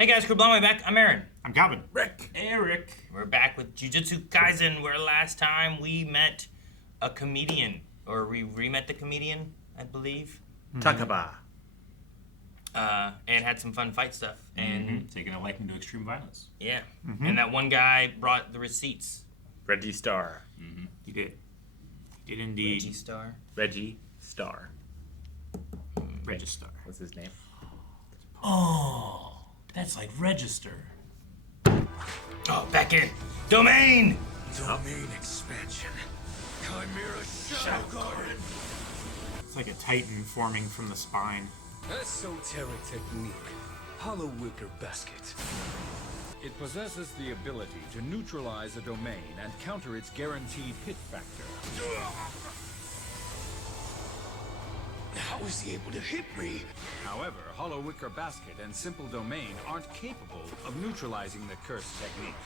Hey guys, Crew Blonde, back. I'm Aaron. I'm Calvin. Rick. Eric. We're back with Jujutsu Kaisen, where last time we met a comedian, or we re-met the comedian, I believe. Takaba. And had some fun fight stuff. And Taking a liking to extreme violence. yeah, and that one guy brought the receipts. Reggie Star. He did. He did indeed. Reggie Star. Reggie Star. Register. What's his name? Oh, that's like register. Oh, back in. Domain! Domain expansion. Chimera Shadow Garden. It's like a titan forming from the spine. Esoteric technique. Hollow wicker basket. It possesses the ability to neutralize a domain and counter its guaranteed hit factor. How is he able to hit me? However, Hollow Wicker Basket and Simple Domain aren't capable of neutralizing the curse technique.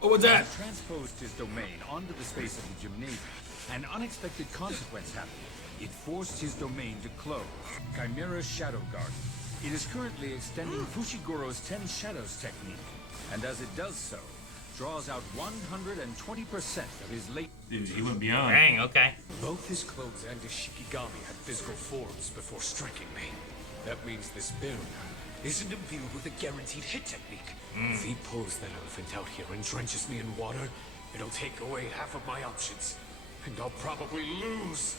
Oh, what's that? When transposed his domain onto the space of the gymnasium, an unexpected consequence happened. It forced his domain to close. Chimera's Shadow Garden. It is currently extending Fushigoro's 10 Shadows technique, and as it does so, draws out 120% of his late... Dude, he went beyond. Dang, okay. Both his clothes and his Shikigami had physical forms before striking me. That means this barrier isn't imbued with a guaranteed hit technique. If he pulls that elephant out here and drenches me in water, it'll take away half of my options. And I'll probably lose.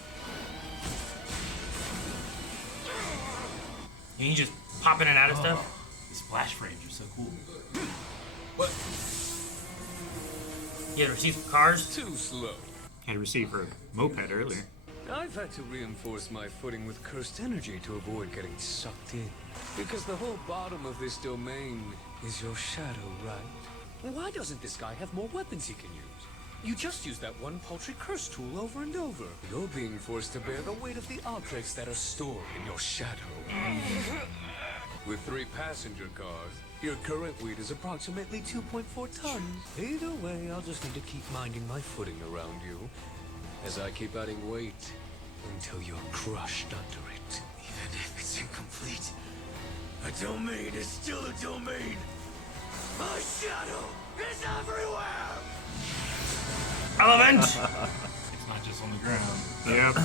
You can just pop in and out of stuff? The splash frames are so cool. What? You had received cars? Too slow. Had a receiver moped earlier. I've had to reinforce my footing with cursed energy to avoid getting sucked in. Because the whole bottom of this domain is your shadow, right? Why doesn't this guy have more weapons he can use? You just use that one paltry curse tool over and over. You're being forced to bear the weight of the objects that are stored in your shadow. With 3 passenger cars, your current weight is approximately 2.4 tons. Either way, I'll just need to keep minding my footing around you as I keep adding weight until you're crushed under it. Even if it's incomplete, a domain is still a domain. My shadow is everywhere! Element! It's not just on the ground. Yep.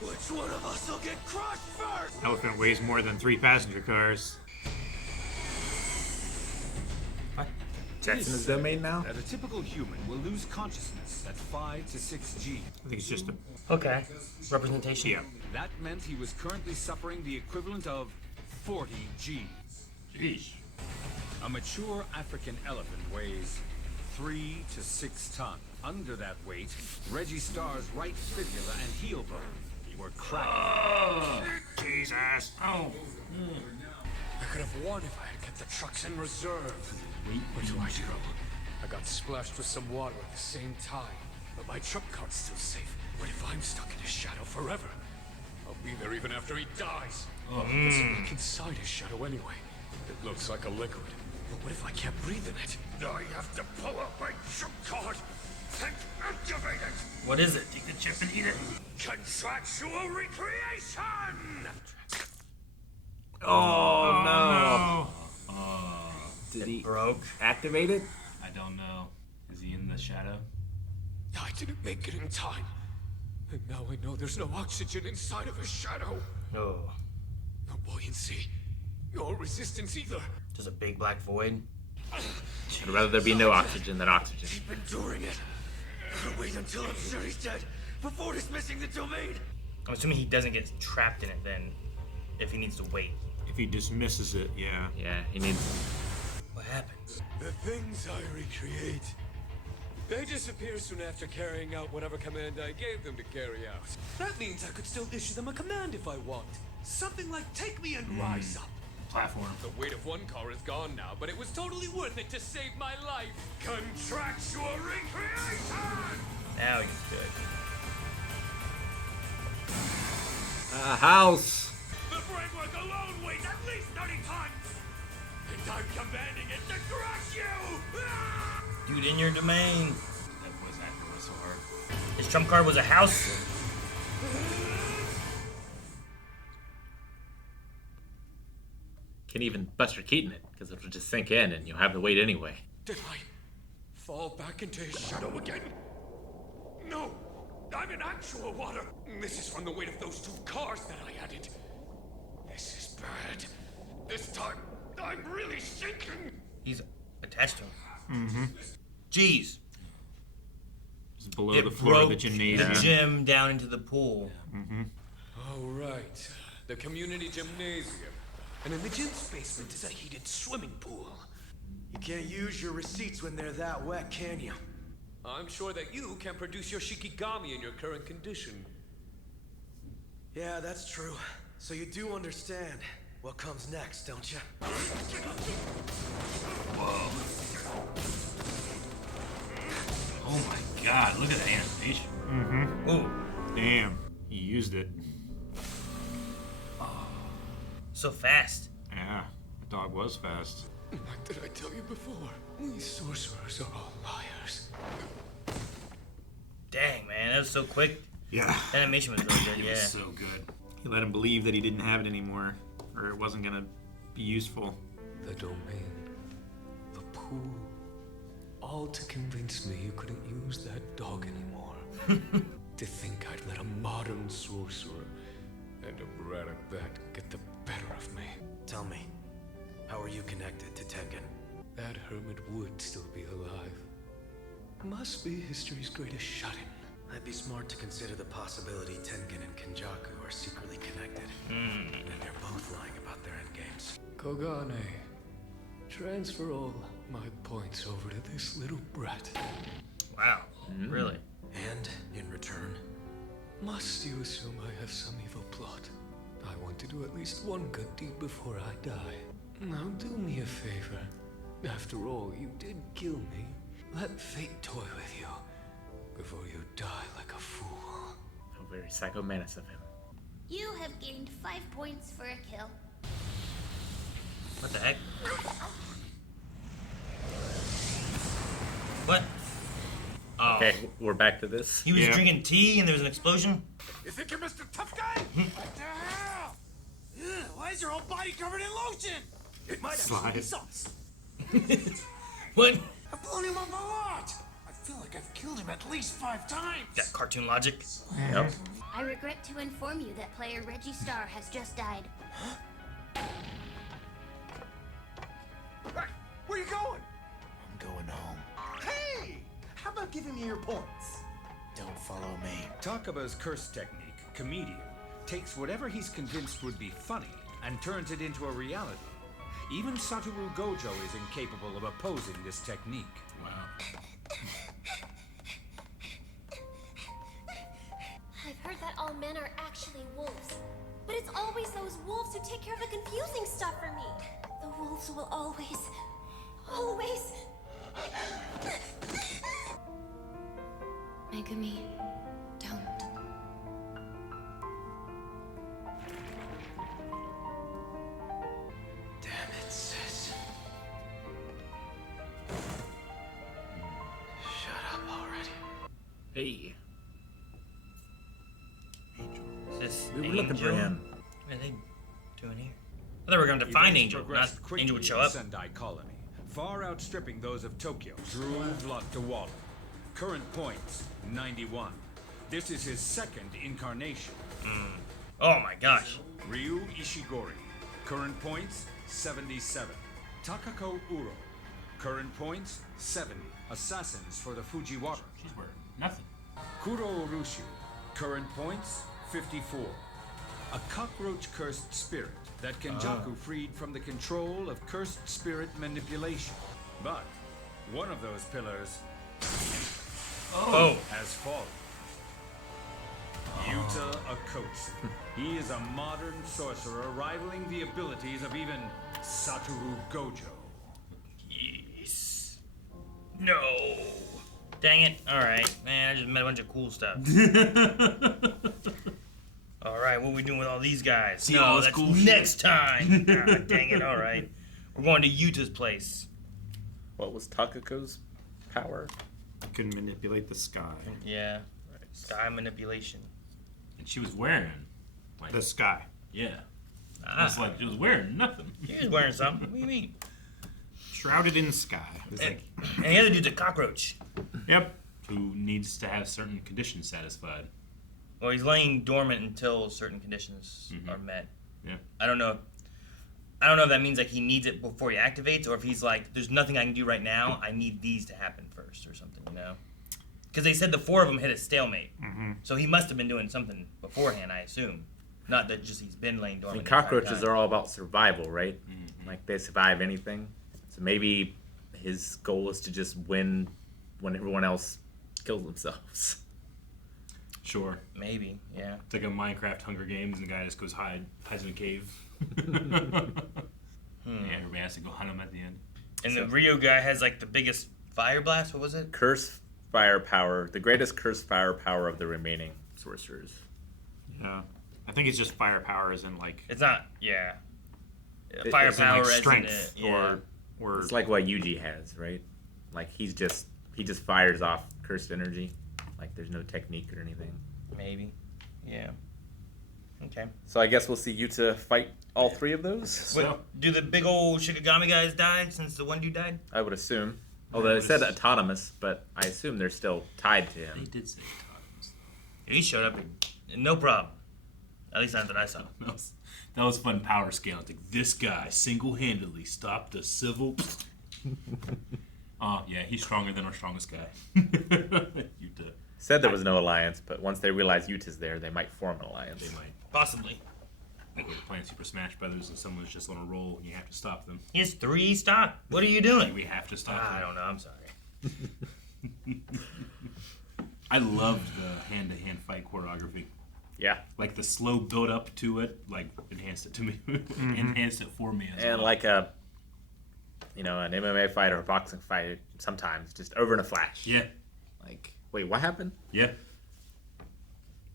Which one of us will get crushed first? Elephant weighs more than 3 passenger cars. That's in his domain now? That a typical human will lose consciousness at 5 to 6 G. I think it's just a... Okay. Representation. Yeah. That meant he was currently suffering the equivalent of 40 Gs. Jeez. A mature African elephant weighs 3 to 6 tons. Under that weight, Reggie Star's right fibula and heel bone were cracked. Jesus. Oh. I could have won if I had kept the trucks in reserve. What do? I got splashed with some water at the same time, but my truck cart's still safe. What if I'm stuck in his shadow forever? I'll be there even after he dies. What's it like inside his shadow anyway? It looks like a liquid. But what if I can't breathe in it? I have to pull up my truck card and activate it! What is it? Take the chip and eat it. Contractual recreation! Oh, no. Did he Broke. activate it? I don't know. Is he in the shadow? I didn't make it in time. And now I know there's no oxygen inside of his shadow. Oh. No buoyancy. No resistance either. Just a big black void. I'd rather there be no oxygen than oxygen. Keep enduring it. I'll wait until I'm sure he's dead before dismissing the domain. I'm assuming he doesn't get trapped in it then, if he needs to wait. If he dismisses it, yeah. Yeah, he needs... What happens? The things I recreate, they disappear soon after carrying out whatever command I gave them to carry out. That means I could still issue them a command if I want. Something like take me and rise up. Platform. The weight of one car is gone now, but it was totally worth it to save my life. Contractual recreation! Now he's good. A house! The framework alone weighs at least 30 tons! And I'm commanding it to crush you! Ah! Dude, in your domain. That voice actor was so hard. His trump card was a house. Can even Buster Keaton it, because it'll just sink in and you'll have the weight anyway. Did I fall back into his shadow again? No, I'm in actual water. This is from the weight of those 2 cars that I added. This is bad. This time, I'm really sinking. He's attached to him. Jeez. It's below It the floor of the broke gymnasium. the gym down into the pool. Oh, right. The community gymnasium. And in the gym's basement is a heated swimming pool. You can't use your receipts when they're that wet, can you? I'm sure that you can produce your Shikigami in your current condition. Yeah, that's true. So you do understand what comes next, don't you? Oh my god, look at the animation. Ooh, Damn, he used it. so fast. Yeah, the dog was fast. What did I tell you before? These sorcerers are all liars. Dang, man, that was so quick. Yeah. The animation was really good, It yeah. was so good. He let him believe that he didn't have it anymore, or it wasn't gonna be useful. The domain. The pool. All to convince me you couldn't use that dog anymore. To think I'd let a modern sorcerer and a brat at that get the better of me. Tell me, how are you connected to Tengen? That hermit would still be alive. Must be history's greatest shut-in. I'd be smart to consider the possibility Tengen and Kenjaku are secretly connected. And they're both lying about their endgames. Kogane, transfer all my points over to this little brat. Wow, really? And, in return, Must you assume I have some evil plot? I want to do at least one good deed before I die. Now do me a favor. After all, you did kill me. Let fate toy with you before you die like a fool. How very psychomanous of him. You have gained 5 points for a kill. What the heck? What? Oh. Okay, we're back to this. He was Yeah. drinking tea and there was an explosion? You think you're Mr. Tough Guy? What the hell? Ugh, why is your whole body covered in lotion? It might Slide. be sauce. What? I've blown him up a lot. I feel like I've killed him at least 5 times. Got cartoon logic. Yep. I regret to inform you that player Reggie Star has just died. Hey, where you going? I'm going home. Hey! How about giving me your points? Don't follow me. Takaba's curse technique, Comedian, takes whatever he's convinced would be funny and turns it into a reality. Even Satoru Gojo is incapable of opposing this technique. Wow. I've heard that all men are actually wolves. But it's always those wolves who take care of the confusing stuff for me. The wolves will always... Megumi, don't. Damn it, sis. Shut up already. Hey, Is this we were looking for Angel? him. What are they doing here? I thought we were going to find Events Angel, not progressed quickly Angel would show in up. Sendai Colony, far outstripping those of Tokyo through Lotte. Current points, 91. This is his second incarnation. Oh my gosh. Ryu Ishigori. Current points, 77. Takako Uro. Current points, 70. Assassins for the Fujiwara. She's wearing nothing. Kuro Urushu. Current points, 54. A cockroach-cursed spirit that Kenjaku freed from the control of cursed spirit manipulation. But one of those pillars Oh. has fallen. Yuta Akotsu. He is a modern sorcerer rivaling the abilities of even Satoru Gojo. Yes. No. Dang it. Alright. Man, I just met a bunch of cool stuff. Alright, what are we doing with all these guys? See all No, this that's cool shit? next time. God dang it. Alright. We're going to Yuta's place. What was Takako's power? Couldn't manipulate the sky. Yeah. Sky manipulation. And she was wearing, like, The sky. yeah. I was like, it was wearing nothing. He was wearing something. What do you mean? Shrouded in sky. It's like, And the other dude's a cockroach. yep. Who needs to have certain conditions satisfied. Well, he's laying dormant until certain conditions are met. Yeah. I don't know if that means like he needs it before he activates, or if he's like, there's nothing I can do right now. I need these to happen first, or something, you know? Because they said the 4 of them hit a stalemate, so he must have been doing something beforehand, I assume. Not that just he's been laying dormant. And cockroaches are all about survival, right? Like they survive anything. So maybe his goal is to just win when everyone else kills themselves. Sure. Maybe, yeah. It's like a Minecraft Hunger Games, and the guy just goes hides in a cave. Yeah, everybody has to go hunt him at the end. And the Rio guy has like the biggest fire blast. What was it? Curse firepower, the greatest curse firepower of the remaining sorcerers. Yeah. I think it's just firepower as in like... It's not, yeah. As in, Firepower like as strength in it, or It's like what Yuji has, right? Like he just fires off cursed energy. Like there's no technique or anything. maybe. Yeah. Okay. So I guess we'll see Yuta fight all 3 of those. So, Do the big old Shikigami guys die since the one dude died? I would assume. Although they said autonomous, but I assume they're still tied to they him. did say autonomous. He showed up and no problem. At least that's what I saw. That was fun power scale. It's like, this guy single-handedly stopped the civil... yeah, he's stronger than our strongest guy. Yuta. Said there was no alliance, but once they realize Yuta's there, they might form an alliance. They might. Possibly. Like we're playing Super Smash Brothers and someone's just on a roll and you have to stop them. He has 3 stock. What are you doing? We have to stop I them. don't know. I'm sorry. I loved the hand-to-hand fight choreography. Yeah. Like the slow build up to it, like enhanced it to me, enhanced it for me as And well. like an MMA fight or a boxing fight, sometimes just over in a flash. Yeah, Like, wait, what happened? yeah.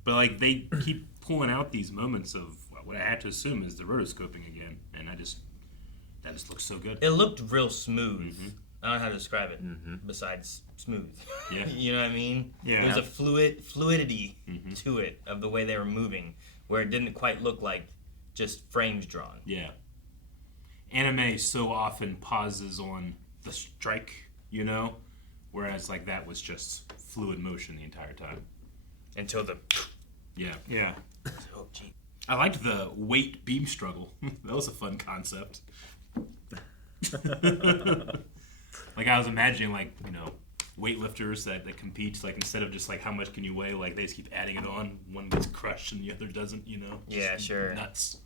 But like they keep pulling out these moments of what I have to assume is the rotoscoping again, and that just looks so good. It looked real smooth. I don't know how to describe it besides smooth. Yeah. You know what I mean? Yeah. There was a fluidity to it of the way they were moving, where it didn't quite look like just frames drawn. Yeah. Anime so often pauses on the strike, you know, whereas like that was just fluid motion the entire time. Until the Yeah. Yeah. oh gee. I liked the weight beam struggle. That was a fun concept. Like I was imagining, like, you know, weightlifters that compete, like instead of just like how much can you weigh, like they just keep adding it on. One gets crushed and the other doesn't. You know. Yeah, Just sure. Nuts.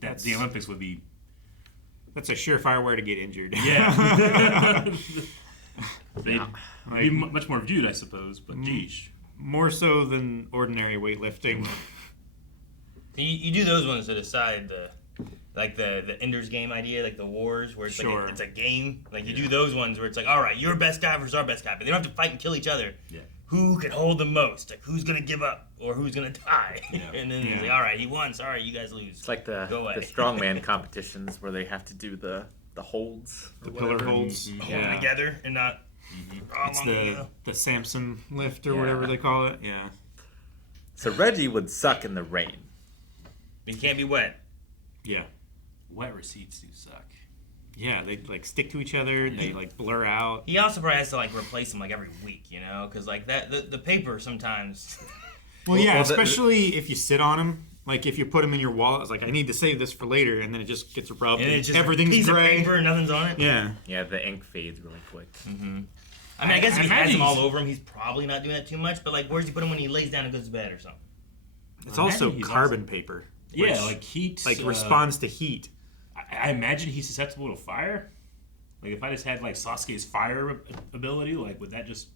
The Olympics would be. That's a surefire way to get injured. Yeah. They'd be Like- much more viewed, I suppose. But geez. More so than ordinary weightlifting. You do those ones to decide the Ender's Game idea, like the wars, where it's Sure. like it's a game. Like you do those ones where it's like, all right, your best guy versus our best guy, but they don't have to fight and kill each other. Yeah. Who can hold the most? Like who's gonna give up or who's gonna die? Yeah. And then it's like, all right, he won. Sorry, you guys lose. It's like the Go away. strongman competitions where they have to do the holds. The pillar holds. Holding together and not. It's the Samson lift or whatever they call it. Yeah. So Reggie would suck in the rain. He can't be wet. Yeah. Wet receipts do suck. Yeah, they like stick to each other. They like blur out. He also probably has to like replace them like every week, you know, because like that the paper sometimes. Well, yeah, Well, especially if you sit on them. Like if you put them in your wallet, it's like I need to save this for later, and then it just gets rubbed. And And it's just everything's a piece gray. of paper and nothing's on it. Yeah. Yeah, the ink fades really quick. I mean, I guess if he has imagine them all he's- over him, he's probably not doing that too much. But like, where's he put them when he lays down and goes to bed or something? It's I also imagine he's carbon paper. Yeah, which, like heat. like responds to heat. I imagine he's susceptible to fire. Like if I just had like Sasuke's fire ability, like would that just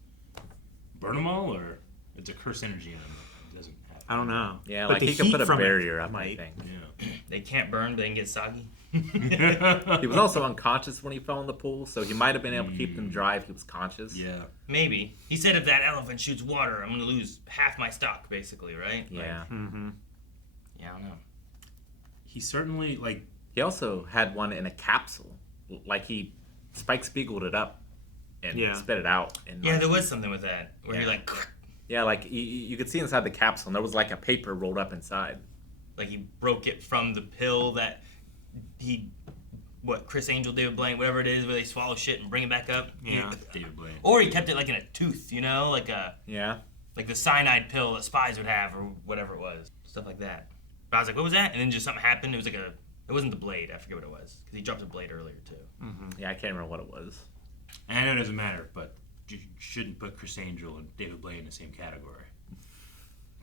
burn them all, or it's a curse energy in him? It doesn't happen. I don't know. Yeah, But like the he could heat put a from it barrier up, I might. think. Yeah. They can't burn, but they can get soggy. He was also unconscious when he fell in the pool, so he might have been able to keep them dry if he was conscious. Yeah. Maybe he said if that elephant shoots water, I'm gonna lose half my stock, basically, right? Yeah. Mm-hmm. Yeah, I don't know. He certainly like. He also had one in a capsule. Like he Spike Spiegeled it up and Yeah. spit it out. And Yeah, like, there was something with that where Yeah. you're like, yeah, like you could see inside the capsule, and there was like a paper rolled up inside. Like he broke it from the pill that Chris Angel, David Blaine, whatever it is, where they swallow shit and bring it back up. Yeah. David Blaine. Or he kept it like in a tooth, like the cyanide pill that spies would have, or whatever it was, stuff like that. But I was like, what was that? And then just something happened. It was it wasn't the blade. I forget what it was because he dropped a blade earlier too. Mm-hmm. Yeah, I can't remember what it was. And I know it doesn't matter, but you shouldn't put Chris Angel and David Blaine in the same category.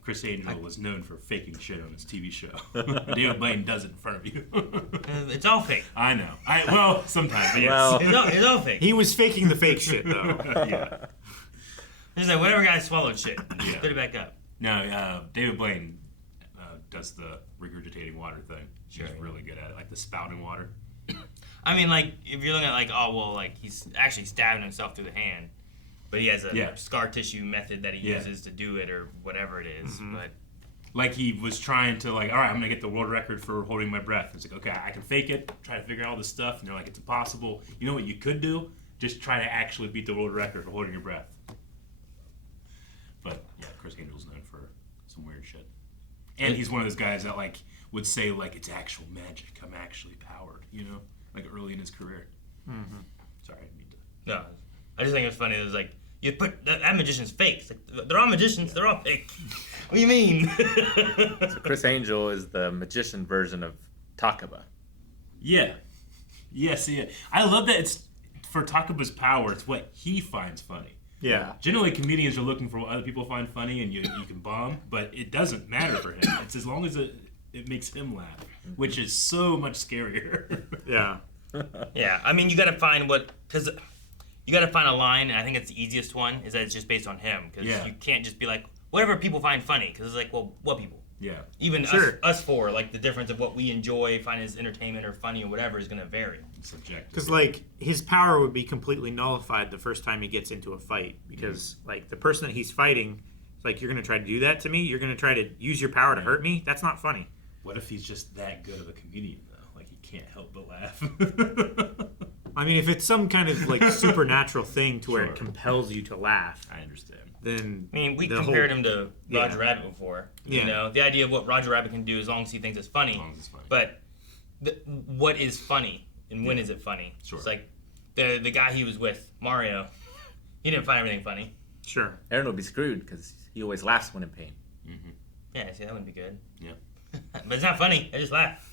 Chris Angel was known for faking shit on his TV show. David Blaine does it in front of you. It's all fake. I know. Well, sometimes, but yes. Well, It's all fake. He was faking the fake shit though. Yeah. He's like, whatever guy swallowed shit, just put it back up. No, David Blaine does the regurgitating water thing. Sure. He's really good at it, like the spouting water. I mean, like, if you're looking at, he's actually stabbing himself through the hand, but he has a scar tissue method that he uses to do it, or whatever it is, but... Like, he was trying to, all right, I'm going to get the world record for holding my breath. It's like, okay, I can fake it, try to figure out all this stuff, and they're like, it's impossible. You know what you could do? Just try to actually beat the world record for holding your breath. But, yeah, Chris Angel's known for some weird shit. And he's one of those guys that, would say, it's actual magic. I'm actually powered, early in his career. Mm-hmm. Sorry, I didn't mean to. No, I just think it was funny. It was like, you put that magician's fake. It's like, they're all magicians. They're all fake. What do you mean? So Chris Angel is the magician version of Takaba. Yeah. Yes, yeah. I love that it's for Takaba's power. It's what he finds funny. Yeah. Generally, comedians are looking for what other people find funny, and you can bomb, but it doesn't matter for him. It's as long as it makes him laugh, which is so much scarier. Yeah. Yeah, I mean, you got to find because you got to find a line, and I think it's the easiest one, is that it's just based on him, because you can't just be like, whatever people find funny, because it's like, well, what people? Yeah. Even us four, the difference of what we enjoy, find as entertainment or funny or whatever is going to vary. It's subjective. Because, his power would be completely nullified the first time he gets into a fight, because, the person that he's fighting, it's you're going to try to do that to me? You're going to try to use your power to hurt me? That's not funny. What if he's just that good of a comedian, though? He can't help but laugh. I mean, if it's some kind of supernatural thing to where it compels you to laugh, I understand. Then I mean, we compared him to Roger Rabbit before. You know, the idea of what Roger Rabbit can do as long as he thinks it's funny. As long as it's funny. But what is funny and when is it funny? Sure. It's like the guy he was with, Mario, he didn't find everything funny. Sure. Aaron would be screwed because he always laughs when in pain. Mm-hmm. Yeah, see, that wouldn't be good. Yeah. But it's not funny. I just laugh.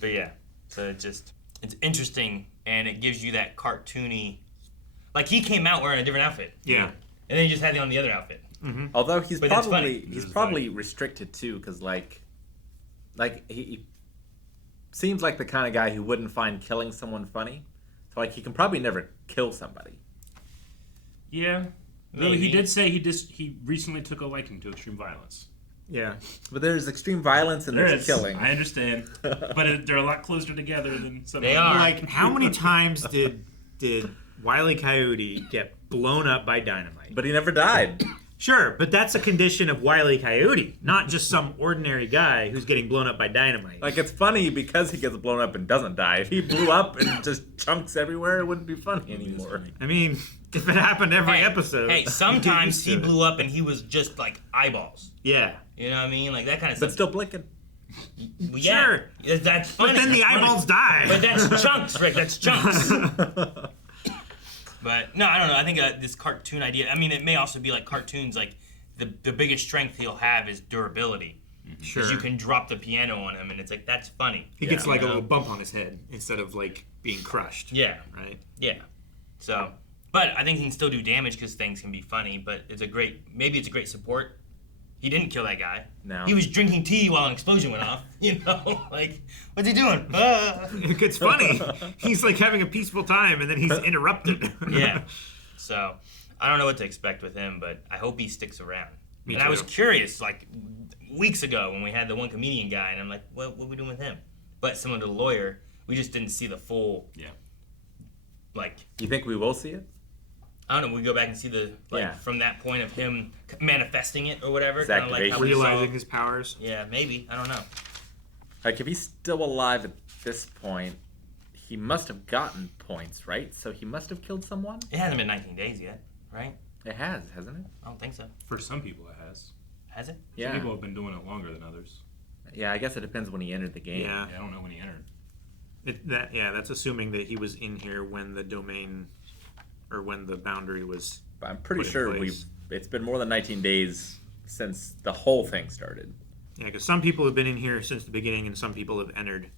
But yeah, so it's interesting, and it gives you that cartoony. He came out wearing a different outfit. Yeah. And then he just had it on the other outfit. Mm-hmm. Although he's But that's funny. probably restricted too, because he seems like the kind of guy who wouldn't find killing someone funny. So he can probably never kill somebody. Yeah. Though he did say he recently took a liking to extreme violence. Yeah. But there's extreme violence and there's killing. I understand. But they're a lot closer together than some They of them. are. How many times did Wile E. Coyote get blown up by dynamite? But he never died. Sure, but that's a condition of Wile E. Coyote, not just some ordinary guy who's getting blown up by dynamite. It's funny because he gets blown up and doesn't die. If he blew up and just chunks everywhere, it wouldn't be funny anymore. I mean, if it happened every episode. Hey, sometimes he blew up and he was just eyeballs. Yeah. You know what I mean? That kind of stuff. But still blinking. Yeah. Sure. That's funny. But then the eyeballs die. But that's chunks, Rick. That's chunks. But no, I don't know. I think this cartoon idea. I mean, it may also be cartoons. The biggest strength he'll have is durability. Sure. Because you can drop the piano on him, and it's that's funny. He gets a little bump on his head instead of being crushed. Yeah. Right. Yeah. So, but I think he can still do damage because things can be funny. But maybe it's a great support. He didn't kill that guy. No. He was drinking tea while an explosion went off. What's he doing? It's funny. He's having a peaceful time, and then he's interrupted. Yeah. So, I don't know what to expect with him, but I hope he sticks around. Me and too. I was curious, weeks ago when we had the one comedian guy, and I'm like, what are we doing with him? But similar to the lawyer, we just didn't see the full. Yeah. You think we will see it? I don't know. We go back and see from that point of him manifesting it or whatever. His Kinda how we realizing saw- his powers. Yeah, maybe. I don't know. If he's still alive at this point, he must have gotten points, right? So he must have killed someone? It hasn't been 19 days yet, right? It has, hasn't it? I don't think so. For some people, it has. Has it? Yeah. Some people have been doing it longer than others. Yeah, I guess it depends when he entered the game. Yeah. I don't know when he entered. That's assuming that he was in here when the domain or when the boundary was. But I'm pretty put in sure place. it's been more than 19 days since the whole thing started. Yeah, because some people have been in here since the beginning, and some people have entered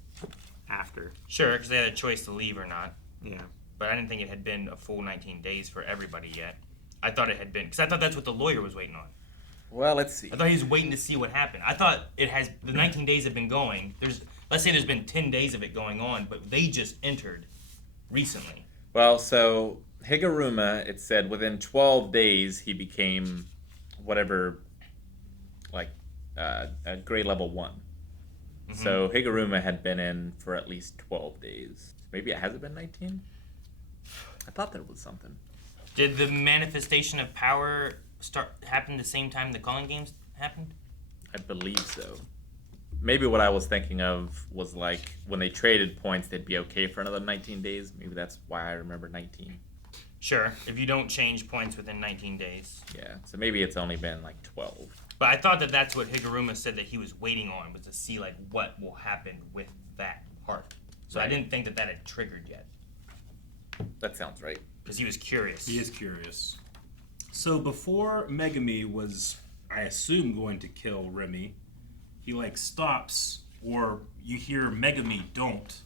after. Sure, because they had a choice to leave or not. Yeah. But I didn't think it had been a full 19 days for everybody yet. I thought it had been, because I thought that's what the lawyer was waiting on. Well, let's see. I thought he was waiting to see what happened. I thought the 19 days have been going. Let's say there's been 10 days of it going on, but they just entered recently. Well, so Higuruma, it said within 12 days he became whatever, like grade level 1. Mm-hmm. So Higuruma had been in for at least 12 days. Maybe it hasn't been 19? I thought there was something. Did the manifestation of power happen the same time the calling games happened? I believe so. Maybe what I was thinking of was like when they traded points, they'd be okay for another 19 days. Maybe that's why I remember 19. Sure, if you don't change points within 19 days. Yeah, so maybe it's only been like 12. But I thought that that's what Higuruma said that he was waiting on, was to see like what will happen with that part. So I didn't think that had triggered yet. That sounds right. Because he was curious. He is curious. So before Megumi was, I assume, going to kill Remy, he like stops, or you hear Megumi don't,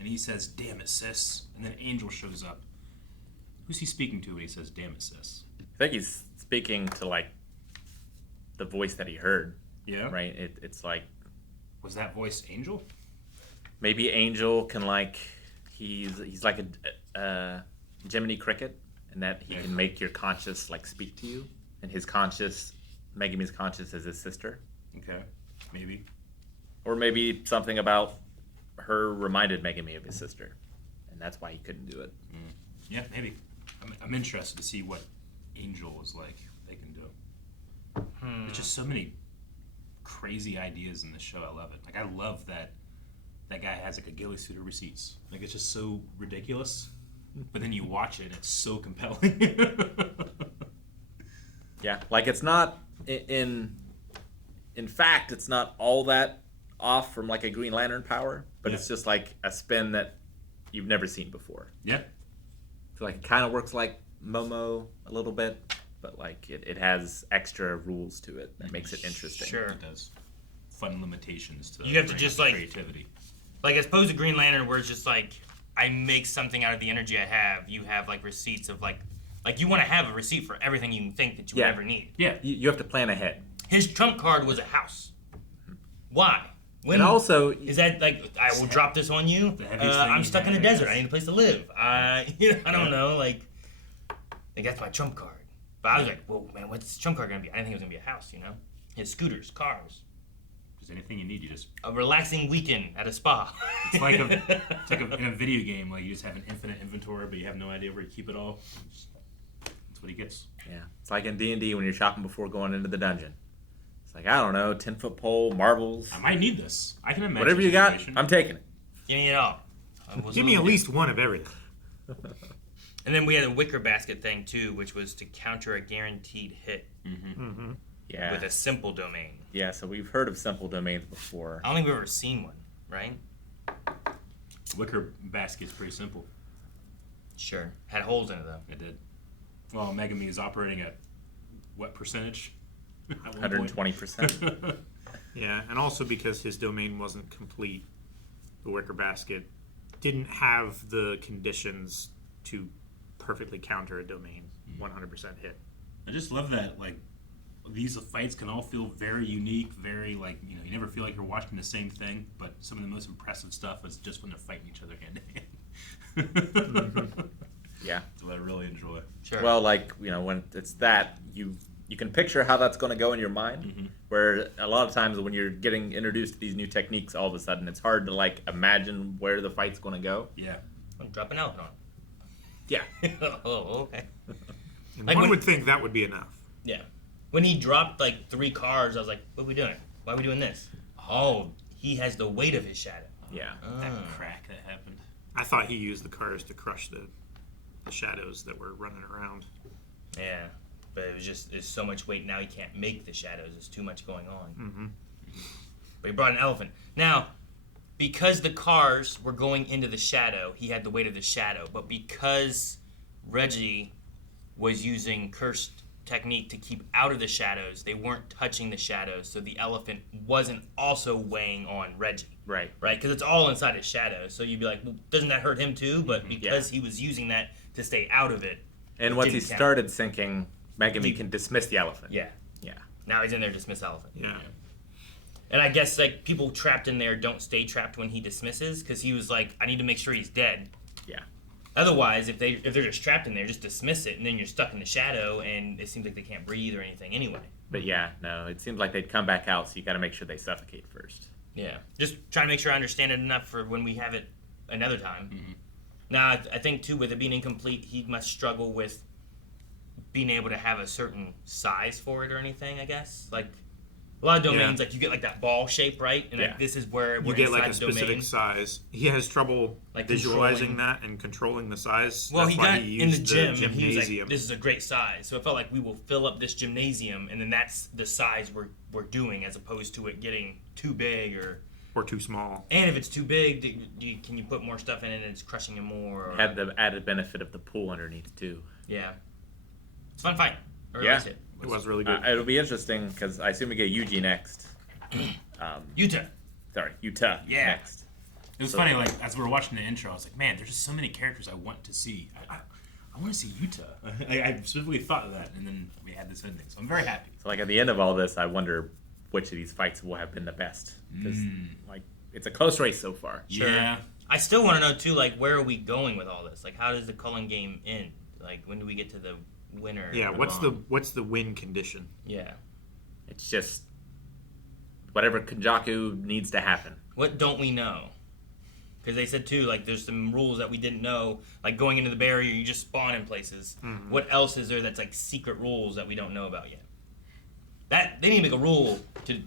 and he says, "Damn it, sis," and then Angel shows up. Who's he speaking to when he says, "Damn it, sis"? I think he's speaking to like the voice that he heard. Yeah. Right? It's like... Was that voice Angel? Maybe Angel can like... He's like a Jiminy Cricket, in that he can make your conscious like speak to you. And his conscious, Megumi's conscious, is his sister. Okay. Maybe. Or maybe something about her reminded Megumi of his sister. And that's why he couldn't do it. Mm. Yeah, maybe. I'm interested to see what Angel is like. They can do. There's just so many crazy ideas in this show. I love it. Like, I love that guy has like a ghillie suit of receipts. Like, it's just so ridiculous. But then you watch it, and it's so compelling. Yeah, like it's not in fact, it's not all that off from like a Green Lantern power, but it's just like a spin that you've never seen before. Yeah. I feel like it kind of works like Momo a little bit, but like it has extra rules to it that makes it interesting. Sure. It does. Fun limitations to You have to bring just out the like creativity. Like as opposed to Green Lantern, where it's just like I make something out of the energy I have. You have like receipts of like you want to have a receipt for everything you think that you would ever need. Yeah. You have to plan ahead. His trump card was a house. Why? When And also, is that like I will drop this on you? I'm stuck in the desert. I need a place to live. I don't know. Like that's my trump card. But I was like, whoa, man, what's his trump card gonna be? I didn't think it was gonna be a house. You know, his scooters, cars. Just anything you need, you just... A relaxing weekend at a spa. It's like in a video game, like you just have an infinite inventory, but you have no idea where you keep it all. That's what he gets. Yeah, it's like in D&D when you're shopping before going into the dungeon. It's like, I don't know, 10-foot pole, marbles. I might need this. I can imagine. Whatever you got, I'm taking it. Give me it all. Give me at least one of everything. And then we had a wicker basket thing too, which was to counter a guaranteed hit Yeah. with a simple domain. Yeah, so we've heard of simple domains before. I don't think we've ever seen one, right? Wicker basket's pretty simple. Sure. Had holes in it though. It did. Well, Megumi is operating at what percentage? 120%. Yeah, and also because his domain wasn't complete, the wicker basket didn't have the conditions to perfectly counter a domain 100% hit. I just love that, like, these fights can all feel very unique, very, like, you know, you never feel like you're watching the same thing, but some of the most impressive stuff is just when they're fighting each other hand to hand. Yeah. So I really enjoy. Sure. Well, like, you know, when it's that, you can picture how that's going to go in your mind, where a lot of times when you're getting introduced to these new techniques, all of a sudden it's hard to, like, imagine where the fight's going to go. Yeah. I'm dropping out on. Yeah. Oh, okay. And Like one when- would think that would be enough. Yeah. When he dropped like 3 cars, I was like, what are we doing? Why are we doing this? Oh, he has the weight of his shadow. Yeah. That crack that happened. I thought he used the cars to crush the shadows that were running around. Yeah. But it was just, there's so much weight now he can't make the shadows. There's too much going on. but he brought an elephant. Now, because the cars were going into the shadow, he had the weight of the shadow. But because Reggie was using cursed technique to keep out of the shadows, they weren't touching the shadows, so the elephant wasn't also weighing on Reggie. Right. Right? Because it's all inside his shadow. So you'd be like, well, doesn't that hurt him too? But because he was using that to stay out of it. And once he started sinking, Megumi can dismiss the elephant. Yeah. Yeah. Now he's in there to dismiss elephant. Yeah. And I guess like people trapped in there don't stay trapped when he dismisses, because he was like, I need to make sure he's dead. Yeah. Otherwise, if they're just trapped in there, just dismiss it, and then you're stuck in the shadow, and it seems like they can't breathe or anything anyway. But yeah, no, it seems like they'd come back out, so you got to make sure they suffocate first. Yeah, just trying to make sure I understand it enough for when we have it another time. Mm-hmm. Now, I think too, with it being incomplete, he must struggle with being able to have a certain size for it or anything. I guess like a lot of domains, like you get like that ball shape, right? And like, this is where You we're get like a inside the specific domain. size. He has trouble Like visualizing controlling- that and controlling the size. Well, That's he why got he in the used gym, and he was gymnasium. like, "This is a great size." So it felt like we will fill up this gymnasium, and then that's the size we're doing, as opposed to it getting too big or too small. And if it's too big, can you put more stuff in it and it's crushing it more? Or, Had the added benefit of the pool underneath too. yeah, it's a fun fight. I really Yeah. liked it. It was really good. It'll be interesting because I assume we get Yuji next. Yuta. Sorry, Yuta next. It was funny, like, as we were watching the intro, I was like, man, there's just so many characters I want to see. I want to see Yuta. I specifically thought of that, and then we had this ending, so I'm very happy. So, like, at the end of all this, I wonder which of these fights will have been the best. Because, like, it's a close race so far. Sure. Yeah. I still want to know, too, like, where are we going with all this? Like, how does the Cullen game end? Like, when do we get to the winner? Yeah, what's the win condition? Yeah. It's just whatever Konjaku needs to happen. What don't we know? Because they said, too, like, there's some rules that we didn't know. Like, going into the barrier, you just spawn in places. Mm-hmm. What else is there that's, like, secret rules that we don't know about yet? That they need to make a rule to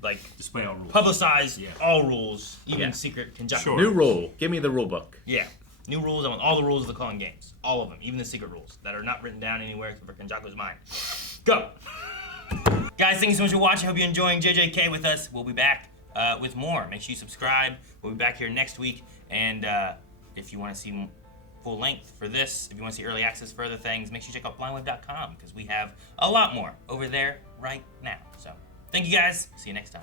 like, display all rules. Publicize all rules, even secret Konjaku. Sure. New rule. Give me the rule book. Yeah. New rules. I want all the rules of the Cullen games. All of them. Even the secret rules that are not written down anywhere except for Konjaku's mind. Go! Guys, thank you so much for watching. Hope you're enjoying JJK with us. We'll be back with more. Make sure you subscribe. We'll be back here next week. And if you want to see full length for this, if you want to see early access for other things, make sure you check out blindweb.com because we have a lot more over there right now. So thank you guys. See you next time.